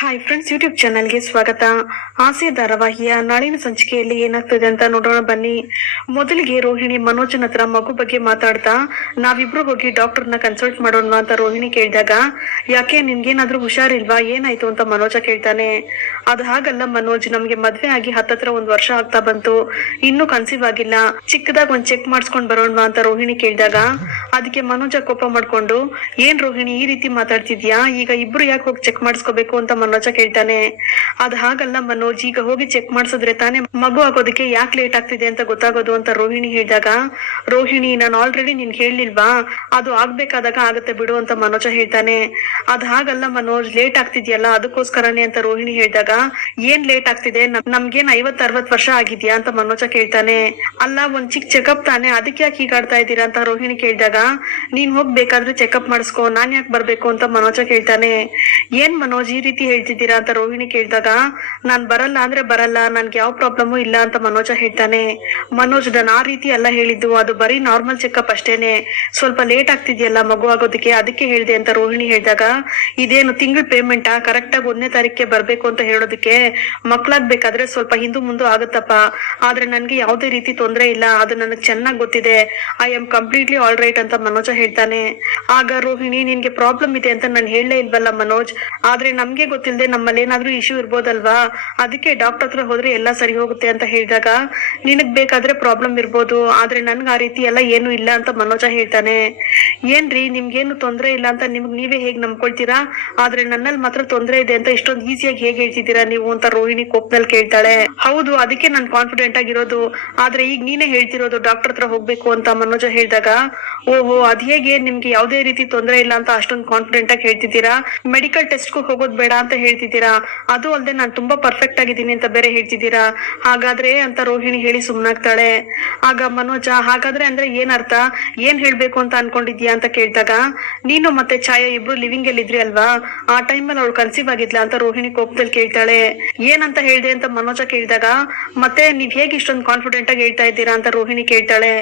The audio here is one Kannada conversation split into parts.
ಹಾಯ್ ಫ್ರೆಂಡ್ಸ್ ಯೂಟ್ಯೂಬ್ ಚಾನಲ್ಗೆ ಸ್ವಾಗತ. ಆಸೆ ಧಾರಾವಾಹಿಯ ನಾಳಿನ ಸಂಚಿಕೆಯಲ್ಲಿ ಏನಾಗ್ತದೆ ಅಂತ ನೋಡೋಣ ಬನ್ನಿ. ಮೊದಲಿಗೆ ರೋಹಿಣಿ ಮನೋಜನ ಹತ್ರ ಮಗು ಬಗ್ಗೆ ಮಾತಾಡ್ತಾ, ನಾವಿಬ್ರು ಹೋಗಿ ಡಾಕ್ಟರ್ನ ಕನ್ಸಲ್ಟ್ ಮಾಡೋಣ ಅಂತ ರೋಹಿಣಿ ಕೇಳಿದಾಗ, ಯಾಕೆ ನಿನ್ಗೇನಾದ್ರೂ ಹುಷಾರಿಲ್ವಾ? ಏನಾಯ್ತು? ಅಂತ ಮನೋಜ ಕೇಳ್ತಾನೆ. ಅದು ಹಾಗಲ್ಲ ಮನೋಜ್, ನಮ್ಗೆ ಮದ್ವೆ ಆಗಿ ಹತ್ತತ್ರ ಒಂದ್ ವರ್ಷ ಆಗ್ತಾ ಬಂತು. ಇನ್ನೂ ಕನ್ಸೀವ್ ಆಗಿಲ್ಲ. ಚಿಕ್ಕದಾಗ ಒಂದ್ ಚೆಕ್ ಮಾಡಿಸ್ಕೊಂಡ್ ಬರೋಣ ಅಂತ ರೋಹಿಣಿ ಕೇಳಿದಾಗ, ಅದಕ್ಕೆ ಮನೋಜ ಕೋಪ ಮಾಡ್ಕೊಂಡು, ಏನ್ ರೋಹಿಣಿ, ಈ ರೀತಿ ಮಾತಾಡ್ತಿದ್ಯಾ? ಈಗ ಇಬ್ರು ಯಾಕೆ ಹೋಗಿ ಚೆಕ್ ಮಾಡಿಸ್ಕೋಬೇಕು ಅಂತ ಮನೋಜ ಕೇಳ್ತಾನೆ. ಅದ್ ಹಾಗಲ್ಲ ಮನೋಜ್, ಈಗ ಹೋಗಿ ಚೆಕ್ ಮಾಡಿಸಿದ್ರೆ ತಾನೇ ಮಗು ಆಗೋದಕ್ಕೆ ಯಾಕೆ ಲೇಟ್ ಆಗ್ತಿದೆ ಅಂತ ಗೊತ್ತಾಗೋದು ಅಂತ ರೋಹಿಣಿ ಹೇಳಿದಾಗ, ರೋಹಿಣಿ, ನಾನು ಆಲ್ರೆಡಿ ನಿನ್ ಹೇಳಿಲ್ವಾ ಅದು ಆಗ್ಬೇಕಾದಾಗ ಆಗತ್ತೆ ಬಿಡು ಅಂತ ಮನೋಜ ಹೇಳ್ತಾನೆ. ಅದ್ ಹಾಗಲ್ಲ ಮನೋಜ್ ಲೇಟ್ ಆಗ್ತಿದ್ಯಲ್ಲ, ಅದಕ್ಕೋಸ್ಕರನೇ ಅಂತ ರೋಹಿಣಿ ಹೇಳಿದಾಗ ಏನ್ ಲೇಟ್ ಆಗ್ತಿದೆ? ನಮ್- ನಮ್ಗೇನ್ ಐವತ್ ಅರವತ್ ವರ್ಷ ಆಗಿದ್ಯಾ ಅಂತ ಮನೋಜ ಕೇಳ್ತಾನೆ. ಅಲ್ಲ, ಒಂದ್ ಚಿಕ್ಕ ಚೆಕಪ್ ತಾನೆ. ಅದಕ್ಕೆ ಯಾಕೆ ಹೀಗಾಡ್ತಾ ಇದ್ದೀರಾ ಅಂತ ರೋಹಿಣಿ ಕೇಳಿದಾಗ, ನೀನ್ ಹೋಗ್ಬೇಕಾದ್ರೆ ಚೆಕಪ್ ಮಾಡಿಸ್ಕೊ, ನಾನ್ ಯಾಕೆ ಬರ್ಬೇಕು ಅಂತ ಮನೋಜ ಕೇಳ್ತಾನೆ. ಏನ್ ಮನೋಜ್, ಈ ರೀತಿ ಹೇಳ್ತಿದ್ದೀರಾ ಅಂತ ರೋಹಿಣಿ ಕೇಳಿದಾಗ, ನಾನ್ ಬರಲ್ಲ ಅಂದ್ರೆ ಬರಲ್ಲ, ನನ್ಗೆ ಯಾವ ಪ್ರಾಬ್ಲಮು ಇಲ್ಲ ಅಂತ ಮನೋಜ ಹೇಳ್ತಾನೆ. ಮನೋಜ್, ನಾನು ಆ ರೀತಿ ಎಲ್ಲ ಹೇಳಿದ್ದು, ಅದು ಬರೀ ನಾರ್ಮಲ್ ಚೆಕಪ್ ಅಷ್ಟೇನೆ. ಸ್ವಲ್ಪ ಲೇಟ್ ಆಗ್ತಿದ್ಯಲ್ಲ ಮಗು ಆಗೋದಕ್ಕೆ, ಅದಕ್ಕೆ ಹೇಳಿದೆ ಅಂತ ರೋಹಿಣಿ ಹೇಳಿದಾಗ, ಇದೇನು ತಿಂಗಳ ಪೇಮೆಂಟಾ ಕರೆಕ್ಟ್ ಆಗಿ ಒಂದನೇ ತಾರೀಕಿಗೆ ಬರ್ಬೇಕು ಅಂತ ಹೇಳೋದಕ್ಕೆ ಮಕ್ಳಾಗ್ಬೇಕಾದ್ರೆ ಸ್ವಲ್ಪ ಹಿಂದೂ ಮುಂದೆ ಆಗುತ್ತಪ್ಪ. ಆದ್ರೆ ನನ್ಗೆ ಯಾವುದೇ ರೀತಿ ತೊಂದರೆ ಇಲ್ಲ, ಅದು ನನಗೆ ಚೆನ್ನಾಗಿ ಗೊತ್ತಿದೆ. I am completely all right ಅಂತ ಮನೋಜ ಹೇಳ್ತಾನೆ. ಆಗ ರೋಹಿಣಿ, ನಿನ್ಗೆ ಪ್ರಾಬ್ಲಮ್ ಇದೆ ಅಂತ ನಾನು ಹೇಳಲೇ ಇಲ್ವಲ್ಲ ಮನೋಜ್? ಆದ್ರೆ ನಮ್ಗೆ ಗೊತ್ತಿಲ್ಲದೆ ನಮ್ಮಲ್ಲಿ ಏನಾದ್ರೂ ಇಶ್ಯೂ ಇರ್ಬೋದಲ್ವಾ? ಅದಕ್ಕೆ ಡಾಕ್ಟರ್ ಹತ್ರ ಹೋದ್ರೆ ಎಲ್ಲ ಸರಿ ಹೋಗುತ್ತೆ ಅಂತ ಹೇಳಿದಾಗ, ನಿನಗ್ ಬೇಕಾದ್ರೆ ಪ್ರಾಬ್ಲಮ್ ಇರ್ಬೋದು, ಆದ್ರೆ ನನ್ಗೆ ಆ ರೀತಿ ಎಲ್ಲ ಏನು ಇಲ್ಲ ಅಂತ ಮನೋಜ ಹೇಳ್ತಾನೆ. ಏನ್ರಿ, ನಿಮ್ಗೇನು ತೊಂದರೆ ಇಲ್ಲ ಅಂತ ನಿಮ್ಗೆ ನೀವೇ ಹೇಗ್ ನಂಬ್ಕೊಳ್ತೀರಾ? ಆದ್ರೆ ನನ್ನಲ್ಲಿ ಮಾತ್ರ ತೊಂದರೆ ಇದೆ ಅಂತ ಇಷ್ಟೊಂದು ಈಸಿಯಾಗಿ ಹೇಗೆ ಹೇಳ್ತಿದ್ದೀರಾ ನೀವು ಅಂತ ರೋಹಿಣಿ ಕೋಪ್ನಲ್ಲಿ ಕೇಳ್ತಾಳೆ. ಹೌದು, ಅದಕ್ಕೆ ನಾನು ಕಾನ್ಫಿಡೆಂಟ್ ಆಗಿರೋದು. ಆದ್ರೆ ಈಗ ನೀನೇ ಹೇಳ್ತಿರೋದು ಡಾಕ್ಟರ್ ಹತ್ರ ಹೋಗ್ಬೇಕು ಅಂತ ಮನೋಜ ಹೇಳಿದಾಗ, ಓಹೋ, ಅದ್ ಹೇಗೆ? ನಿಮ್ಗೆ ಯಾವುದೇ ರೀತಿ ತೊಂದರೆ ಇಲ್ಲ ಅಂತ ಅಷ್ಟೊಂದು ಕಾನ್ಫಿಡೆಂಟ್ ಆಗಿ ಹೇಳ್ತಿದ್ದೀರಾ? ಮೆಡಿಕಲ್ ಟೆಸ್ಟ್ಗೂ ಹೋಗೋದ್ ಬೇಡ ಅಂತ ಹೇಳ್ತಿದ್ದೀರಾ? ಅದು ಅಲ್ಲದೆ ನಾನು ತುಂಬಾ ಪರ್ಫೆಕ್ಟ್ ಆಗಿದ್ದೀನಿ ಅಂತ ಬೇರೆ ಹೇಳ್ತಿದ್ದೀರಾ? ಹಾಗಾದ್ರೆ ಅಂತ ರೋಹಿಣಿ ಹೇಳಿ ಸುಮ್ನಾಗ್ತಾಳೆ. ಆಗ ಮನೋಜ, ಹಾಗಾದ್ರೆ ಅಂದ್ರೆ ಏನ್ ಅರ್ಥ ಏನ್ ಹೇಳ್ಬೇಕು ಅಂತ ಅನ್ಕೊಂಡಿದ್ಯಾ ಅಂತ ಕೇಳಿದಾಗ, ನೀನು ಮತ್ತೆ ಛಾಯಾ ಇಬ್ರು ಲಿವಿಂಗ್ ಅಲ್ಲಿ ಇದ್ರಿ ಅಲ್ವಾ? ಆ ಟೈಮಲ್ಲಿ ಅವಳು ಕನ್ಸೀವ್ ಆಗಿದ್ಲ ಅಂತ ರೋಹಿಣಿ ಕೋಪದಲ್ಲಿ ಕೇಳ್ತಾಳೆ. ಏನಂತ ಹೇಳ್ದೆ ಅಂತ ಮನೋಜ ಕೇಳಿದಾಗ, ಮತ್ತೆ ನೀವ್ ಹೇಗೆ ಇಷ್ಟೊಂದು ಕಾನ್ಫಿಡೆಂಟ್ ಆಗಿ ಹೇಳ್ತಾ ಇದ್ದೀರಾ ಅಂತ ರೋಹಿಣಿ ಕೇಳ್ತಾಳೆ.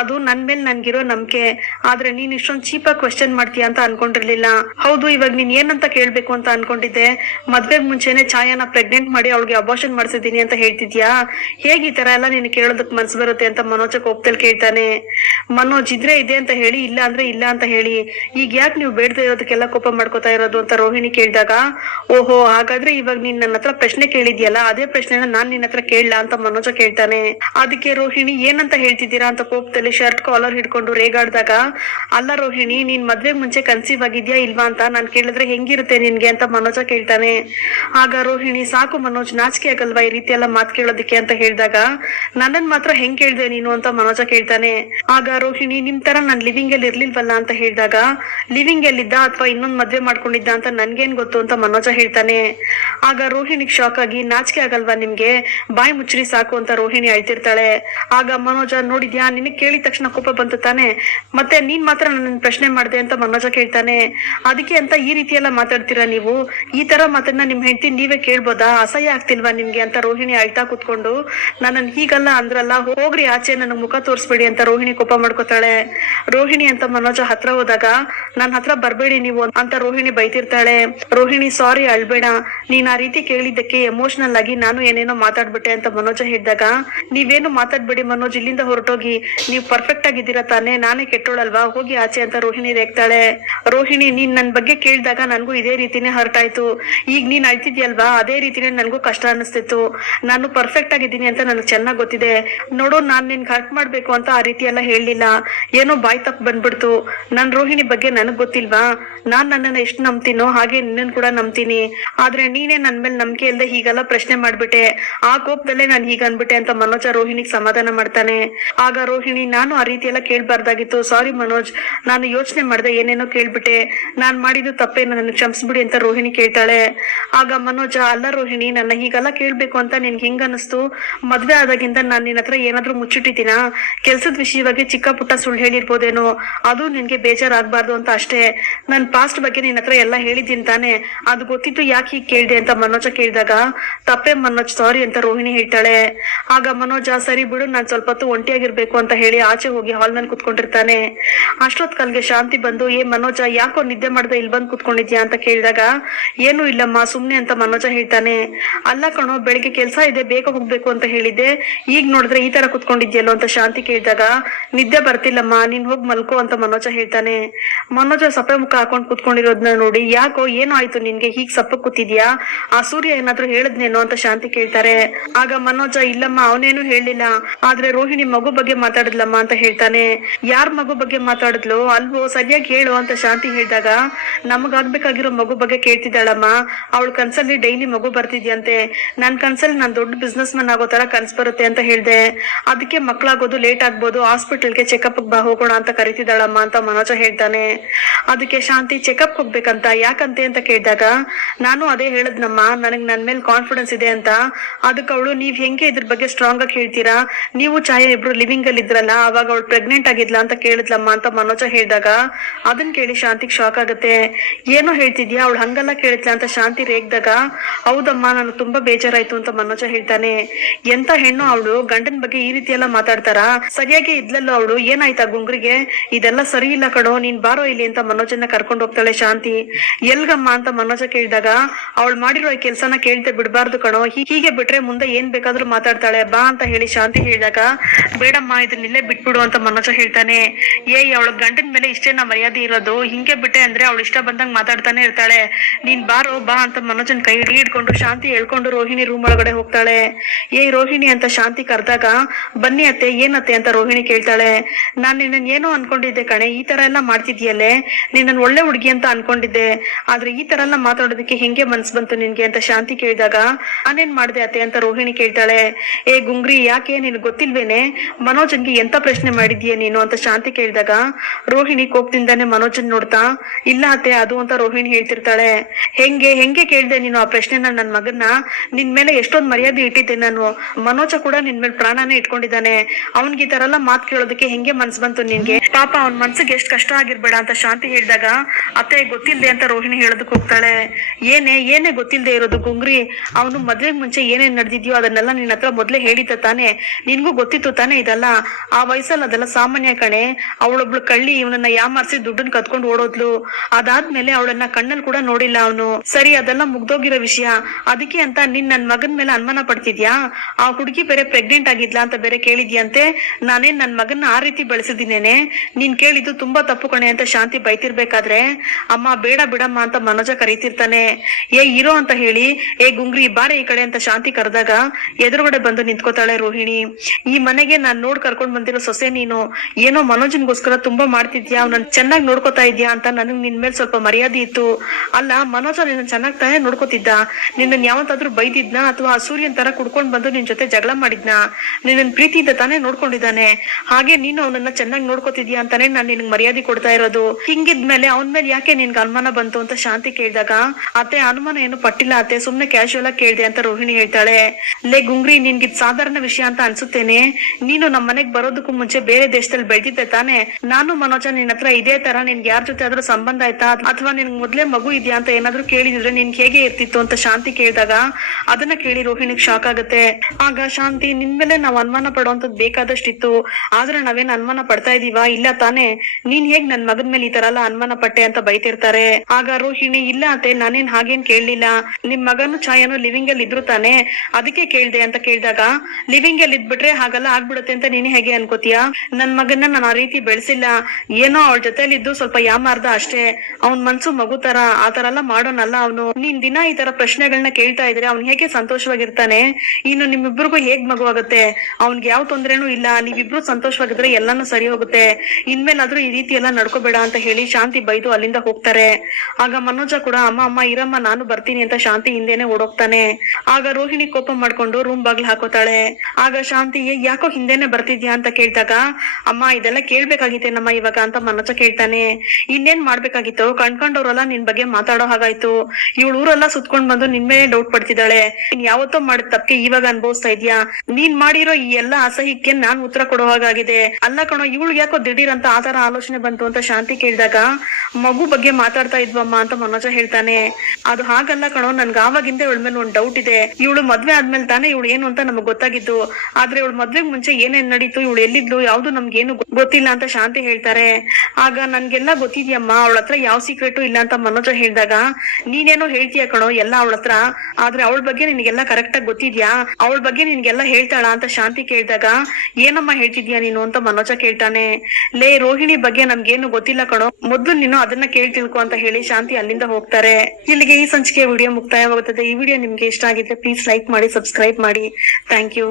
ಅದು ನನ್ ಮೇಲೆ ನನ್ಗಿರೋ ನಂಬಿಕೆ. ಆದ್ರೆ ನೀನ್ ಇಷ್ಟೊಂದು ಆಗಿ ಕ್ವೆಶ್ಚನ್ ಮಾಡ್ತೀಯ ಅಂತ ಅನ್ಕೊಂಡಿರ್ಲಿಲ್ಲ. ಹೌದು, ಇವಾಗ ನೀನ್ ಏನಂತ ಕೇಳ್ಬೇಕು ಅಂತ ಅನ್ಕೊಂಡಿದ್ದೆ. ಮದ್ವೆ ಮುಂಚೆನೆ ಛಾಯಾನ ಪ್ರೆಗ್ನೆಂಟ್ ಮಾಡಿ ಅವಳಿಗೆ ಅಬಾರ್ಷನ್ ಮಾಡಿಸಿದೀನಿ ಅಂತ ಹೇಳ್ತಿದ್ಯಾ? ಹೇಗೆ ಈ ತರ ಎಲ್ಲ ನೀನು ಕೇಳೋದಕ್ ಮನ್ಸು ಬರುತ್ತೆ ಅಂತ ಮನೋಜ ಕೋಪದಲ್ಲಿ ಕೇಳ್ತಾನೆ. ಮನೋಜ್ ಇದ್ರೆ ಇದೆ ಅಂತ ಹೇಳಿ, ಇಲ್ಲ ಅಂದ್ರೆ ಇಲ್ಲ ಅಂತ ಹೇಳಿ. ಈಗ ಯಾಕೆ ನೀವು ಬೇಡದೆ ಇರೋದಕ್ಕೆಲ್ಲ ಕೋಪ ಮಾಡ್ಕೋತಾ ಇರೋದು ಅಂತ ರೋಹಿಣಿ ಕೇಳಿದಾಗ, ಓಹೋ, ಹಾಗಾದ್ರೆ ಇವಾಗ ನೀನ್ ನನ್ನ ಹತ್ರ ಪ್ರಶ್ನೆ ಕೇಳಿದ್ಯಲ್ಲ, ಅದೇ ಪ್ರಶ್ನೆನ ನಾನ್ ನಿನ್ನ ಹತ್ರ ಕೇಳಲ್ಲ ಅಂತ ಮನೋಜ ಕೇಳ್ತಾನೆ. ಅದಕ್ಕೆ ರೋಹಿಣಿ, ಏನಂತ ಹೇಳ್ತಿದ್ದೀರಾ ಅಂತ ಕೋಪದಲ್ಲಿ ಶರ್ಟ್ ಕಾಲರ್ ಹಿಡ್ಕೊಂಡು ರೇಗಾಡ್ದಾಗ, ಅಲ್ಲ ರೋಹಿಣಿ, ನೀನ್ ಮದ್ವೆ ಮುಂಚೆ ಕನ್ಸೀವ್ ಆಗಿದ್ಯಾ ಇಲ್ವಾ ಅಂತ ನಾನ್ ಕೇಳಿದ್ರೆ ಹೆಂಗಿರುತ್ತೆ ನಿನ್ಗೆ ಅಂತ ಮನೋಜ ಕೇಳ್ತಾನೆ. ಆಗ ರೋಹಿಣಿ, ಸಾಕು ಮನೋಜ್, ನಾಚಿಕೆ ಆಗಲ್ವಾ ಈ ರೀತಿ ಎಲ್ಲ ಮಾತ್ ಕೇಳೋದಕ್ಕೆ ಅಂತ ಹೇಳಿದಾಗ, ನನ್ನನ್ ಮಾತ್ರ ಹೆಂಗ್ ಕೇಳ್ದೆ ನೀನು ಅಂತ ಮನೋಜ ಕೇಳ್ತಾನೆ. ಆಗ ರೋಹಿಣಿ, ನಿಮ್ ತರ ನಾನ್ ಲಿವಿಂಗ್ ಅಲ್ಲಿ ಇರ್ಲಿಲ್ವಲ್ಲ ಅಂತ ಹೇಳಿದಾಗ ಲಿವಿಂಗ್ ಎಲ್ಲಿದ್ದ ಅಥವಾ ಇನ್ನೊಂದ್ ಮದ್ವೆ ಮಾಡ್ಕೊಂಡಿದ್ದ ಅಂತ ನನ್ಗೇನ್ ಗೊತ್ತು ಅಂತ ಮನೋಜ ಹೇಳ್ತಾನೆ. ಆಗ ರೋಹಿಣಿಗೆ ಶಾಕ್ ಆಗಿ ನಾಚಿಕೆ ಆಗಲ್ವಾ ನಿಮ್ಗೆ? ಬಾಯಿ ಮುಚ್ಚರಿ ಸಾಕು ಅಂತ ರೋಹಿಣಿ ಅಳ್ತಿರ್ತಾಳೆ. ಆಗ ಮನೋಜ, ನೋಡಿದ್ಯಾ? ನಿನಗೆ ಕೇಳಿದ ತಕ್ಷಣ ಕೋಪ ಬಂತು ತಾನೆ? ಮತ್ತೆ ನೀನ್ ಮಾತ್ರ ನನ್ನ ಪ್ರಶ್ನೆ ಮಾಡಿದೆ ಅಂತ ಮನೋಜ ಕೇಳ್ತಾನೆ. ಅದಕ್ಕೆ ಅಂತ ಈ ರೀತಿ ಎಲ್ಲ ಮಾತಾಡ್ತೀರಾ ನೀವು? ಈ ತರ ಮಾತನ್ನ ನಿಮ್ ಹೆಂಡತಿ ನೀವೇ ಕೇಳ್ಬೋದಾ? ಅಸಹ್ಯ ಆಗ್ತಿಲ್ವಾ ನಿಮ್ಗೆ ಅಂತ ರೋಹಿಣಿ ಅಳ್ತಾ ಕೂತ್ಕೊಂಡು. ನನ್ನನ್ ಹೀಗಲ್ಲ ಅಂದ್ರಲ್ಲ, ಹೋಗ್ರಿ ಆಚೆ, ನನ್ನ ಮುಖ ತೋರಿಸ್ಬೇಡಿ ಅಂತ ರೋಹಿಣಿ ಕೋಪ ಮಾಡ್ಕೋತಾಳೆ. ರೋಹಿಣಿ ಅಂತ ಮನೋಜ ಹತ್ರ ಹೋದಾಗ ನನ್ ಹತ್ರ ಬರ್ಬೇಡಿ, ನೀವು ಅಂತ ರೋಹಿಣಿ ಬೈತಿರ್ತಾಳೆ. ರೋಹಿಣಿ ಸಾರಿ ಅಳ್ಬೇಡ. ನೀನ್ ಆ ರೀತಿ ಕೇಳಿದ್ದಕ್ಕೆ ಎಮೋಷನಲ್ ಆಗಿ ನಾನು ಏನೇನೋ ಮಾತಾಡ್ಬಿಟ್ಟೆ ಅಂತ ಮನೋಜ ಹೇಳಿದಾಗ, ನೀವೇನು ಮಾತಾಡ್ಬೇಡಿ ಮನೋಜ್, ಇಲ್ಲಿಂದ ಹೊರಟೋಗಿ. ನೀವು ಪರ್ಫೆಕ್ಟ್ ಆಗಿದ್ದೀರಾ ತಾನೇ, ನಾನೇ ಕೆಟ್ಟೋಳಲ್ವಾ? ಹೋಗಿ ಆಚೆ ಅಂತ ರೋಹಿಣಿ ರೇಗ್ತಾಳೆ. ರೋಹಿಣಿ, ನೀನ್ ನನ್ ಬಗ್ಗೆ ಕೇಳಿದಾಗ ನನ್ಗೂ ಇದೇ ರೀತಿನೇ ಹರ್ಟ್ ಆಯ್ತು ಈಗ ನೀನ್ ಅಳ್ತಿದ್ಯಲ್ವಾ? ಅದೇ ರೀತಿನೇ ನನ್ಗೂ ಕಷ್ಟ ಅನಿಸ್ತಿತ್ತು ನಾನು ಪರ್ಫೆಕ್ಟ್ ಆಗಿದ್ದೀನಿ ಅಂತ ನನಗೆ ಚೆನ್ನಾಗ್ ಗೊತ್ತಿದೆ. ನೋಡು, ನಾನ್ ನಿನ್ಗೆ ಹರ್ಟ್ ಮಾಡ್ಬೇಕು ಅಂತ ಆ ರೀತಿ ಎಲ್ಲ ಹೇಳಲಿಲ್ಲ ಏನೋ ಬಾಯ್ ತಪ್ಪ ಬಂದ್ಬಿಡ್ತು. ನನ್ ರೋಹಿಣಿ ಬಗ್ಗೆ ನನಗ್ ಗೊತ್ತಿಲ್ವಾ? ನಾನ್ ನನ್ನನ್ನ ಎಷ್ಟು ನಂಬ್ತೀನೋ ಹಾಗೆ ನಿನ್ನನ್ ಕೂಡ ನಂಬ್ತೀನಿ. ಆದ್ರೆ ನೀನೇ ನನ್ ಮೇಲೆ ನಂಬಿಕೆ ಇಲ್ಲದೆ ಹೀಗೆಲ್ಲ ಪ್ರಶ್ನೆ ಮಾಡ್ಬಿಟ್ಟೆ. ಆ ಕೋಪದಲ್ಲೇ ನಾನು ಹೀಗ ಅನ್ಬಿಟ್ಟೆ ಅಂತ ಮನೋಜ ರೋಹಿಣಿಗ್ ಸಮಾಧಾನ ಮಾಡ್ತಾನೆ. ಆಗ ರೋಹಿಣಿ, ನಾನು ಆ ರೀತಿ ಎಲ್ಲ ಕೇಳ್ಬಾರ್ದಾಗಿತ್ತು. ಸಾರಿ ಮನೋಜ್, ನಾನು ಯೋಚನೆ ಮಾಡ್ದೆ ಏನೇನೋ ಕೇಳ್ಬಿಟ್ಟೆ. ನಾನ್ ಮಾಡಿದ್ದು ತಪ್ಪೇ ನನ್ನ ಕ್ಷಮಿಸ್ಬಿಡಿ ಅಂತ ರೋಹಿಣಿ ಕೇಳ್ತಾಳೆ. ಆಗ ಮನೋಜ ಅಲ್ಲ ರೋಹಿಣಿ, ನನ್ನ ಹೀಗೆಲ್ಲ ಕೇಳ್ಬೇಕು ಅಂತ ನಿನ್ಗೆ ಹಿಂಗ ಅನಿಸ್ತು? ಮದ್ವೆ ಆದಾಗಿಂದ ನಾನ್ ನಿನ್ನ ಹತ್ರ ಏನಾದ್ರೂ ಮುಚ್ಚಿಟ್ಟಿದ್ದೀನಾ? ಕೆಲ್ಸದ ವಿಷಯವಾಗಿ ಚಿಕ್ಕ ಪುಟ್ಟ ಸುಳ್ಳು ಹೇಳಿರ್ಬೋದೇನೋ? ಅದು ನಿನ್ಗೆ ಬೇಜಾರಾಗ್ಬಾರ್ದು ಅಂತ ಅಷ್ಟೇ. ನನ್ ಪಾಸ್ಟ್ ಬಗ್ಗೆ ನಿನ್ನ ಹತ್ರ ಎಲ್ಲ ಹೇಳಿದ್ದೀನಿ ತಾನೆ. ಅದು ಗೊತ್ತಿತ್ತು ಯಾಕೆ ಹೀಗೆ ಕೇಳಿದೆ ಅಂತ ಮನೋಜ ಕೇಳಿದಾಗ, ತಪ್ಪೇ ಮನೋಜ್ ಸಾರಿ ಅಂತ ರೋಹಿಣಿ ಹೇಳ್ತಾಳೆ. ಆಗ ಮನೋಜ, ಸರಿ ಬಿಡು, ನಾನ್ ಸ್ವಲ್ಪ ಹೊತ್ತು ಒಂಟಿಯಾಗಿರ್ಬೇಕು ಅಂತ ಹೇಳಿ ಆಚೆ ಹೋಗಿ ಹಾಲ್ನಲ್ಲಿ ಕುತ್ಕೊಂಡಿರ್ತಾನೆ. ಅಷ್ಟೊತ್ ಕಾಲ್ಗೆ ಶಾಂತಿ ಬಂದು, ಏ ಮನೋಜ, ಯಾಕೋ ನಿದ್ದೆ ಮಾಡ್ದೆ ಇಲ್ಲಿ ಬಂದ್ ಕುತ್ಕೊಂಡಿದ್ಯಾ? ಅಂತ ಕೇಳಿದಾಗ, ಏನು ಇಲ್ಲಮ್ಮ, ಸುಮ್ನೆ ಅಂತ ಮನೋಜ ಹೇಳ್ತಾನೆ. ಅಲ್ಲ ಕಣೋ, ಬೆಳಿಗ್ಗೆ ಕೆಲ್ಸ ಇದೆ, ಬೇಗ ಹೋಗ್ಬೇಕು ಅಂತ ಹೇಳಿದ್ದೆ. ಈಗ ನೋಡಿದ್ರೆ ಈ ತರ ಕುತ್ಕೊಂಡಿದ್ಯಲ್ಲೋ? ಅಂತ ಶಾಂತಿ ಕೇಳಿದಾಗ, ನಿದ್ದೆ ಬರ್ತಿಲ್ಲಮ್ಮ, ನೀನ್ ಹೋಗಿ ಮಲ್ಕೋ ಅಂತ ಮನೋಜ ಹೇಳ್ತಾನೆ. ಮನೋಜ ಸಪ್ಪೆ ಮುಖ ಹಾಕೊಂಡ್ ಕುತ್ಕೊಂಡಿರೋದ್ನ ನೋಡಿ, ಯಾಕೋ ಏನೋ ಆಯ್ತು ನಿನ್ಗೆ? ಹೀಗ್ ಸಪ್ಪ ಕೂತಿದ್ಯಾ? ಆ ಸೂರ್ಯ ಏನಾದ್ರೂ ಹೇಳದ್ನೇನೋ ಅಂತ ಶಾಂತಿ ಕೇಳ್ತಾರೆ. ಆಗ ಮನೋಜ, ಇಲ್ಲಮ್ಮ, ಅವನೇನು ಹೇಳಿಲ್ಲ ಆದ್ರೆ ರೋಹಿಣಿ ಮಗು ಬಗ್ಗೆ ಮಾತಾಡಿದ್ಲಮ್ಮ ಅಂತ ಹೇಳ್ತಾನೆ. ಯಾರ್ ಮಗು ಬಗ್ಗೆ ಮಾತಾಡಿದ್ಲು? ಅಲ್ವೋ, ಸರಿಯಾಗಿ ಹೇಳು ಅಂತ ಶಾಂತಿ ಹೇಳಿದಾಗ, ನಮಗಾಗ್ಬೇಕಾಗಿರೋ ಮಗು ಬಗ್ಗೆ ಕೇಳ್ತಿದ್ದಾಳಮ್ಮ. ಅವಳ ಕನ್ಸಲ್ಲಿ ಡೈಲಿ ಮಗು ಬರ್ತಿದ್ಯಂತೆ. ನನ್ ಕನ್ಸಲ್ಲಿ ನಾನ್ ದೊಡ್ಡ ಬಿಸ್ನೆಸ್ ಮನ್ ಆಗೋ ತರ ಕನ್ಸ್ ಬರುತ್ತೆ ಅಂತ ಹೇಳ್ದೆ. ಅದಕ್ಕೆ ಮಕ್ಳಾಗೋದು ಲೇಟ್ ಆಗ್ಬೋದು ಹಾಸ್ಪಿಟಲ್ಗೆ ಚೆಕಪ್ ಬಾ ಹೋಗೋಣ ಅಂತ ಕರಿತಿದ್ದಾಳಮ್ಮ ಅಂತ ಮನೋಜ ಹೇಳ್ತಾನೆ. ಅದಕ್ಕೆ ಶಾಂತಿ ಚೆಕಪ್ ಹೋಗ್ಬೇಕಂತ ಯಾಕಂತೆ ಅಂತ ಕೇಳಿದಾಗ, ನಾನು ಅದೇ ಹೇಳದ್ನಮ್ಮ, ನನಗೆ ನನ್ನ ಮೇಲೆ ಕಾನ್ಫಿಡೆನ್ಸ್ ಇದೆ ಅಂತ. ಅದಕ್ಕೆ ಅವಳು, ನೀವ್ ಹೆಂಗೆ ಇದ್ರ ಬಗ್ಗೆ ಸ್ಟ್ರಾಂಗ್ ಆಗಿ ಹೇಳ್ತೀರಾ? ನೀವು ಛಾಯೆ ಇಬ್ರು ಲಿವಿಂಗ್ ಅಲ್ಲಿ ಇದ್ರಲ್ಲ, ಅವಾಗ ಅವಳು ಪ್ರೆಗ್ನೆಂಟ್ ಆಗಿದ್ಲ ಅಂತ ಕೇಳಿದ್ಲಮ್ಮ ಅಂತ ಮನೋಜ ಹೇಳಿದಾಗ ಅದನ್ನ ಕೇಳಿ ಶಾಂತಿಗ್ ಶಾಕ್ ಆಗುತ್ತೆ. ಏನೋ ಹೇಳ್ತಿದ್ಯಾ? ಅವಳು ಹಂಗಲ್ಲ ಕೇಳಿದ್ಲ ಅಂತ ಶಾಂತಿ ರೇಗ್ದಾಗ, ಹೌದಮ್ಮ, ನಾನು ತುಂಬಾ ಬೇಜಾರಾಯ್ತು ಅಂತ ಮನೋಜ ಹೇಳ್ತಾನೆ. ಎಂತ ಹೆಣ್ಣು ಅವಳು? ಗಂಡನ ಬಗ್ಗೆ ಈ ರೀತಿ ಎಲ್ಲ ಮಾತಾಡ್ತಾರ? ಸರಿಯಾಗಿ ಇದ್ಲಲ್ಲೋ ಅವಳು? ಏನಾಯ್ತಾ ಗುಂಗ್ರಿಗೆ? ಇದೆಲ್ಲ ಸರಿ ಇಲ್ಲ ಕಣೋ, ನೀನ್ ಬಾರೋ ಇಲ್ಲಿ. ಅಂತ ಮನೋಜನ್ನ ಕರ್ಕೊಂಡು ಹೋಗ್ತಾಳೆ ಶಾಂತಿ. ಎಲ್ಗಮ್ಮ ಅಂತ ಮನೋಜ ಕೇಳಿದಾಗ ಅವಳು ಮಾಡಿರೋ ಈ ಕೆಲ್ಸನ ಕೇಳ್ತೆ ಬಿಡಬಾರ್ದು ಕಣೋ. ಹೀಗೆ ಬಿಟ್ರೆ ಮುಂದೆ ಏನ್ ಬೇಕಾದ್ರೂ ಮಾತಾಡ್ತಾಳೆ. ಬಾ ಅಂತ ಹೇಳಿ ಶಾಂತಿ ಹೇಳಿದಾಗ, ಬೇಡಮ್ಮ, ಇದನ್ನ ಇಲ್ಲೇ ಬಿಟ್ಬಿಡು ಅಂತ ಮನೋಜ ಹೇಳ್ತಾನೆ. ಏಯ್, ಅವಳ ಗಂಡನ ಮೇಲೆ ಇಷ್ಟೇ ನಾ ಮರ್ಯಾದೆ ಇರೋದು. ಹಿಂಗೆ ಬಿಟ್ಟೆ ಅಂದ್ರೆ ಅವಳು ಇಷ್ಟ ಬಂದಂಗ್ ಮಾತಾಡ್ತಾನೆ ಇರ್ತಾಳೆ. ನೀನ್ ಬಾರೋ, ಬಾ ಅಂತ ಮನೋಜನ್ ಕೈ ಹಿಡಿ ಹಿಡ್ಕೊಂಡು ಶಾಂತಿ ಹೇಳ್ಕೊಂಡು ರೋಹಿಣಿ ರೂಮ್ ಒಳಗಡೆ ಹೋಗ್ತಾಳೆ. ಏಯ್, ರೋಹಿಣಿ ಅಂತ ಶಾಂತಿ ಕರೆದಾಗ, ಬನ್ನಿ ಅತ್ತೆ ಏನತ್ತೆ ಅಂತ ರೋಹಿಣಿ ಕೇಳ್ತಾಳೆ. ನಾನ್ ನಿನ್ನ ಏನೋ ಅನ್ಕೊಂಡಿದ್ದೆ ಕಣೆ, ಈ ತರ ಎಲ್ಲ ಮಾಡ್ತಿದ್ಯಲ್ಲೇ? ನಿನ್ನ ಒಳ್ಳೆ ಹುಡುಗಿ ಅಂತ ಅನ್ಕೊಂಡಿದ್ದೆ. ಆದ್ರೆ ಈ ತರ ಎಲ್ಲ ಮಾತಾಡೋದಕ್ಕೆ ಹೆಂಗೆ ಮನ್ಸ್ ಬಂತು ನಿನ್ಗೆ ಅಂತ ಶಾಂತಿ ಕೇಳಿದಾಗ, ನಾನೇನ್ ಮಾಡ್ದೆ ಅತ್ತೆ ಅಂತ ರೋಹಿಣಿ ಕೇಳ್ತಾಳೆ. ಏ ಗುಂಗ್ರಿ, ಯಾಕೆ ನಿನ್ ಗೊತ್ತಿಲ್ವೇನೆ? ಮನೋಜನ್ಗೆ ಎಂತ ಪ್ರಶ್ನೆ ಮಾಡಿದ್ಯಾ ನೀನು ಅಂತ ಶಾಂತಿ ಕೇಳಿದಾಗ, ರೋಹಿಣಿ ಕೋಪದಿಂದಾನೆ ಮನೋಜನ್ ನೋಡ್ತಾ, ಇಲ್ಲ ಅತ್ತೆ, ಅದು ಅಂತ ರೋಹಿಣಿ ಹೇಳ್ತಿರ್ತಾಳೆ. ಹೆಂಗೆ ಹೆಂಗೆ ಕೇಳ್ದೆ ನೀನು ಆ ಪ್ರಶ್ನೆನ ನನ್ನ ಮಗನ್ನ? ನಿನ್ ಮೇಲೆ ಎಷ್ಟೊಂದ್ ಮರ್ಯಾದೆ ಇಟ್ಟಿದ್ದೆ ನಾನು. ಮನೋಜ ಕೂಡ ನಿನ್ ಮೇಲೆ ಪ್ರಾಣನೇ ಇಟ್ಕೊಂಡಿದ್ದಾನೆ. ಅವನ್ಗೆ ಈ ತರ ಎಲ್ಲ ಮಾತ್ ಕೇಳೋದಕ್ಕೆ ಹೆಂಗೆ ಮನ್ಸ್ ಬಂತು ನಿನ್ಗೆ? ಪಾಪ ಅವನ್ ಮನ್ಸಿಗೆ ಎಷ್ಟ್ ಕಷ್ಟ ಆಗಿರ್ಬೇಡ ಅಂತ ಶಾಂತಿ ಹೇಳಿದಾಗ ಅತ್ತೆ ಗೊತ್ತಿಲ್ಲದೆ ಅಂತ ರೋಹಿಣಿ ಹೇಳೋದಕ್ಕೆ ಹೋಗ್ತಾಳೆ. ಏನೇ ಏನೇ ಗೊತ್ತಿಲ್ಲದೆ ಇರೋದು ಗುಂಗ್ರಿ ಅವನು ಮದ್ವೆಗ್ ಮುಂಚೆ ಏನೇನ್ ನಡೆದಿದ್ಯೋ ಅದನ್ನೆಲ್ಲ ನಿನ್ನ ಹತ್ರ ಮೊದ್ಲೇ ಹೇಳಿದ್ದ ತಾನೆ. ನಿನ್ಗೂ ಗೊತ್ತಿತ್ತು ತಾನೆ ಇದೆಲ್ಲ. ಆ ವಯಸ್ಸಲ್ಲಿ ಅದೆಲ್ಲ ಸಾಮಾನ್ಯ ಕಣೆ. ಅವಳೊಬ್ಳು ಕಳ್ಳಿ, ಇವನನ್ನ ಯಾಮಾರಿಸಿ ದುಡ್ಡನ್ನ ಕತ್ಕೊಂಡು ಓಡೋದ್ಲು. ಅದಾದ್ಮೇಲೆ ಅವಳನ್ನ ಕಣ್ಣಲ್ಲಿ ಕೂಡ ನೋಡಿಲ್ಲ ಅವನು. ಸರಿ, ಅದೆಲ್ಲ ಮುಗ್ದೋಗಿರೋ ವಿಷಯ. ಅದಕ್ಕೆ ಅಂತ ನಿನ್ ನನ್ ಮಗನ್ ಮೇಲೆ ಅನುಮಾನ ಪಡ್ತಿದ್ಯಾ? ಆ ಹುಡುಗಿ ಬೇರೆ ಪ್ರೆಗ್ನೆಂಟ್ ಆಗಿದ್ಲಾ ಅಂತ ಬೇರೆ ಕೇಳಿದ್ಯಂತೆ. ನಾನೇನ್ ನನ್ ಮಗನ್ನ ಆ ರೀತಿ ಬೆಳೆಸಿದಿನೇನೆ ನೀನ್ ಕೇಳಿದ್ದು ತುಂಬಾ ತಪ್ಪು ಕಣೆ ಅಂತ ಶಾಂತಿ ಬೈತಿರ್ಬೇಕಾದ್ರೆ. ಅಮ್ಮ, ಬೇಡ ಬಿಡಮ್ಮ ಅಂತ ಮನೋಜ ಕರೀತಿರ್ತಾನೆ. ಏ, ಇರೋ ಅಂತ ಹೇಳಿ, ಏ, ಗುಂಗ್ರಿ, ಬಾರೆ ಈ ಕಡೆ ಅಂತ ಶಾಂತಿ ಕರೆದಾಗ ಎದುರುಗಡೆ ಬಂದು ನಿಂತ್ಕೋತಾಳೆ ರೋಹಿಣಿ. ಈ ಮನೆಗೆ ನಾನ್ ನೋಡ್ ಕರ್ಕೊಂಡ್ ಬಂದಿರೋ ಸೊಸೆ ನೀನು, ಏನೋ ಮನೋಜನ್ಗೋಸ್ಕರ ತುಂಬಾ ಮಾಡ್ತಿದ್ಯಾ? ಅವ್ನನ್ ಚೆನ್ನಾಗಿ ನೋಡ್ಕೋತಾ ಇದ್ಯಾ ಅಂತ ನನಗ್ ನಿನ್ ಮೇಲೆ ಸ್ವಲ್ಪ ಮರ್ಯಾದೆ ಇತ್ತು. ಅಲ್ಲ, ಮನೋಜ ನಿನ್ನ ಚೆನ್ನಾಗ್ ತಾನೇ ನೋಡ್ಕೋತಿದ್ದ. ನಿನ್ನ ಯಾವತ್ತಾದ್ರೂ ಬೈದಿದ್ನ ಅಥವಾ ಆ ಸೂರ್ಯನ್ ತರ ಕುಡ್ಕೊಂಡ್ ಬಂದು ನಿನ್ ಜೊತೆ ಜಗಳ ಮಾಡಿದ್ನ? ನಿನ್ನನ್ ಪ್ರೀತಿಯಿಂದ ತಾನೇ ನೋಡ್ಕೊಂಡಿದ್ದಾನೆ. ಹಾಗೆ ನೀನು ಅವನನ್ನ ಚೆನ್ನಾಗಿ ನೋಡ್ಕೋತಿದ್ಯಾ ಅಂತಾನೆ ನಾನ್ ನಿನ್ಗ್ ಮರ್ಯಾದೆ ಕೊಡ್ತಾ ಇರೋದು. ಹಿಂಗಿದ್ಮೇಲೆ ಅವನ್ ಮೇಲೆ ಯಾಕೆ ನಿನ್ಗೆ ಅನುಮಾನ ಬಂತು ಅಂತ ಶಾಂತಿ ಕೇಳಿದಾಗ, ಅತ್ತೆ, ಅನುಮಾನ ಏನು ಪಟ್ಟಿಲ್ಲ ಅತ್ತೆ, ಸುಮ್ನೆ ಕ್ಯಾಶುವಲ್ ಆಗಿ ಕೇಳಿದೆ ಅಂತ ರೋಹಿಣಿ ಹೇಳ್ತಾಳೆ. ಲೇ ಗುಂಗ್ರಿ, ನಿನ್ಗಿದ್ ಸಾಧಾರಣ ವಿಷಯ ಅಂತ ಅನ್ಸುತ್ತೇನೆ. ನೀನು ನಮ್ಮ ಮನೆಗ್ ಬರೋದಕ್ಕೂ ಮುಂಚೆ ಬೇರೆ ದೇಶದಲ್ಲಿ ಬೆಳ್ದಿದ್ದೆ ತಾನೆ. ನಾನು ಮನೋಜ ನಿನ್ನ ಹತ್ರ ಇದೇ ತರ ನಿನ್ಗೆ ಯಾರ ಜೊತೆ ಆದ್ರೂ ಸಂಬಂಧ ಆಯ್ತಾ? ಅಥವಾ ನಿನ್ಗೆ ಮೊದ್ಲೇ ಮಗು ಇದೆಯಾ ಅಂತ ಏನಾದ್ರೂ ಕೇಳಿದ್ರೆ ನಿನ್ಗೆ ಹೇಗೆ ಇರ್ತಿತ್ತು? ಅಂತ ಶಾಂತಿ ಕೇಳಿದಾಗ, ಅದನ್ನ ಕೇಳಿ ರೋಹಿಣಿಗ್ ಶಾಕ್ ಆಗುತ್ತೆ. ಆಗ ಶಾಂತಿ, ನಿನ್ ಮೇಲೆ ನಾವ್ ಅನುಮಾನ ಪಡುವಂತದ್ ಬೇಕಾದಷ್ಟಿತ್ತು. ಆದ್ರೆ ನಾವೇನ್ ಅನುಮಾನ ಪಡ್ತಾ ಇದೀವಾ? ಇಲ್ಲ ತಾನೇ. ನೀನ್ ಹೇಗ್ ನನ್ ಮಗನ್ ಮೇಲೆ ಈ ತರ ಎಲ್ಲ ಅನುಮಾನ ಪಟ್ಟೆ ಅಂತ ಬೈತಿರ್ತಾರೆ? ಆಗ ರೋಹಿಣಿ, ಇಲ್ಲ ಅತ್ತೆ, ನಾನೇನ್ ಹಾಗೇನ್ ಕೇಳಲಿಲ್ಲ. ನಿಮ್ ಮಗನು ಛಾಯನು ಲಿವಿಂಗ್ ಅಲ್ಲಿ ಇದ್ರು ತಾನೆ. ಅದಕ್ಕೆ ಕೇಳ್ದೆ ಅಂತ ಕೇಳಿದಾಗ ಲಿವಿಂಗ್ ಅಲ್ಲಿ ಇದ್ಬಿಟ್ರೆ ಹಾಗೆಲ್ಲ ಆಗ್ಬಿಡುತ್ತೆ ಅಂತ ನೀನೇ ಹೇಗೆ ಅನ್ಕೋತೀಯಾ? ನನ್ ಮಗನ್ನ ನಾನು ಆ ರೀತಿ ಬೆಳೆಸಿಲ್ಲ. ಏನೋ ಅವಳ ಜೊತೆಲಿ ಇದ್ದು ಸ್ವಲ್ಪ ಯಾಮಾರ್ದ ಅಷ್ಟೇ. ಅವ್ನ್ ಮನ್ಸು ಮಗು ತರ ಆತರ ತರ ಎಲ್ಲ ಮಾಡೋನಲ್ಲ ಅವನು. ನೀನ್ ದಿನ ಈ ತರ ಪ್ರಶ್ನೆಗಳನ್ನ ಕೇಳ್ತಾ ಇದ್ರೆ ಅವ್ನ್ ಹೇಗೆ ಸಂತೋಷವಾಗಿರ್ತಾನೆ? ಇನ್ನು ನಿಮ್ಮಿಬ್ರಿಗೂ ಹೇಗ್ ಮಗು ಆಗುತ್ತೆ ಅವ್ನ್ಗೆ ಯಾವ ತೊಂದ್ರೆನೂ ಇಲ್ಲ. ನೀವಿಬ್ರು ಸಂತೋಷವಾಗಿದ್ರೆ ಎಲ್ಲಾನು ಸರಿ ಹೋಗುತ್ತೆ. ಇನ್ಮೇಲಾದ್ರೂ ಈ ರೀತಿ ಎಲ್ಲ ನಡ್ಕೋಬೇಡ ಅಂತ ಹೇಳಿ ಶಾಂತಿ ಬೈದು ಅಲ್ಲಿಂದ ಹೋಗ್ತಾರೆ. ಆಗ ಮನೋಜ ಕೂಡ, ಅಮ್ಮ ಅಮ್ಮ, ಇರಮ್ಮ, ನಾನು ಬರ್ತೀನಿ ಅಂತ ಶಾಂತಿ ಹಿಂದೆನೆ ಓಡೋಗ್ತಾನೆ. ಆಗ ರೋಹಿಣಿ ಕೋಪ ಮಾಡ್ಕೊಂಡು ರೂಮ್ ಬಾಗ್ಲು ಹಾಕೋತಾಳೆ. ಆಗ ಶಾಂತಿ ಯಾಕೋ ಹಿಂದೆನೆ ಬರ್ತಿದ್ಯಾ? ಅಂತ ಕೇಳ್ದಾಗ, ಅಮ್ಮ, ಇದೆಲ್ಲ ಕೇಳ್ಬೇಕಾಗಿತ್ತೇನಮ್ಮ ಇವಾಗ? ಅಂತ ಮನೋಜ ಕೇಳ್ತಾನೆ. ಇನ್ನೇನ್ ಮಾಡ್ಬೇಕಾಗಿತ್ತು? ಕಣ್ಕೊಂಡವ್ರೆಲ್ಲ ನಿನ್ ಬಗ್ಗೆ ಮಾತಾಡೋ ಹಾಗಾಯ್ತು. ಇವಳು ಊರೆಲ್ಲ ಸುತ್ಕೊಂಡ್ ಬಂದು ನಿನ್ಮೇಲೆ ಡೌಟ್ ಪಡ್ತಿದ್ದಾಳೆ. ನೀನ್ ಯಾವತ್ತೋ ಮಾಡಿದ ತಪ್ಪಿಗೆ ಇವಾಗ ಅನ್ಭವಿಸ್ತಾ ಇದ್ಯಾ? ನೀನ್ ಮಾಡಿರೋ ಈ ಎಲ್ಲಾ ಅಸಹ್ಯಕ್ಕೆ ನಾನ್ ಉತ್ತರ ಕೊಡೋ ಹಾಗಾಗಿದೆ. ಅಲ್ಲ ಕಣೋ, ಇವಳು ಯಾಕೋ ಅಂತ ಆತರ ಆಲೋಚನೆ ಬಂತು ಅಂತ ಶಾಂತಿ ಕೇಳಿದಾಗ ಮಗು ಬಗ್ಗೆ ಮಾತಾಡ್ತಾ ಇದ್ವಮ್ಮ ಅಂತ ಮನೋಜ ಹೇಳ್ತಾನೆ. ಅದು ಹಾಗಲ್ಲ ಕಣೋ, ನನ್ಗೆ ಆವಾಗಿಂದ ಇವಳ ಮೇಲೆ ಒಂದ್ ಡೌಟ್ ಇದೆ. ಇವಳು ಮದ್ವೆ ಆದ್ಮೇಲೆ ತಾನೇ ಇವಳು ಏನು ಅಂತ ನಮಗ್ ಗೊತ್ತಾಗಿದ್ದು. ಆದ್ರೆ ಇವಳು ಮದ್ವೆಗ್ ಮುಂಚೆ ಏನೇನ್ ನಡೀತು, ಇವಳು ಎಲ್ಲಿದ್ಲು, ಯಾವ್ದು ನಮ್ಗೆ ಏನು ಗೊತ್ತಿಲ್ಲ ಅಂತ ಶಾಂತಿ ಹೇಳ್ತಾರೆ. ಆಗ ನನ್ಗೆಲ್ಲ ಗೊತ್ತಿದ್ಯಮ್ಮ, ಅವಳ ಹತ್ರ ಯಾವ ಸೀಕ್ರೆಟು ಇಲ್ಲ ಅಂತ ಮನೋಜ ಹೇಳಿದಾಗ, ನೀನೇನೋ ಹೇಳ್ತೀಯ ಕಣೋ, ಎಲ್ಲ ಅವಳ ಹತ್ರ. ಆದ್ರೆ ಅವಳ ಬಗ್ಗೆ ನಿನಗೆಲ್ಲ ಕರೆಕ್ಟ್ ಆಗಿ ಗೊತ್ತಿದ್ಯಾ? ಅವಳ ಬಗ್ಗೆ ನಿನ್ಗೆಲ್ಲ ಹೇಳ್ತಾಳ ಅಂತ ಶಾಂತಿ ಕೇಳಿದಾಗ, ಏನಮ್ಮ ಹೇಳ್ತಿದ್ಯಾ ನೀನು ಅಂತ ಮನೋಜ ಕೇಳ್ತಾನೆ. ಲೇ, ರೋಹಿಣಿ ಬಗ್ಗೆ ನಮ್ಗೇನು ಗೊತ್ತಿಲ್ಲ ಕಣೋ. ಮೊದ್ಲು ನೀನು ಅದನ್ನ ಕೇಳಿ ತಿಳ್ಕೊ ಅಂತ ಹೇಳಿ ಶಾಂತಿ ಅಲ್ಲಿಂದ ಹೋಗ್ತಾರೆ. ಇಲ್ಲಿಗೆ ಈ ಸಂಚಿಕೆ ವಿಡಿಯೋ ಮುಕ್ತಾಯವಾಗುತ್ತದೆ. ಈ ವಿಡಿಯೋ ನಿಮ್ಗೆ ಇಷ್ಟ ಆಗಿದ್ರೆ ಪ್ಲೀಸ್ ಲೈಕ್ ಮಾಡಿ ಸಬ್ಸ್ಕ್ರೈಬ್ ಮಾಡಿ. Thank you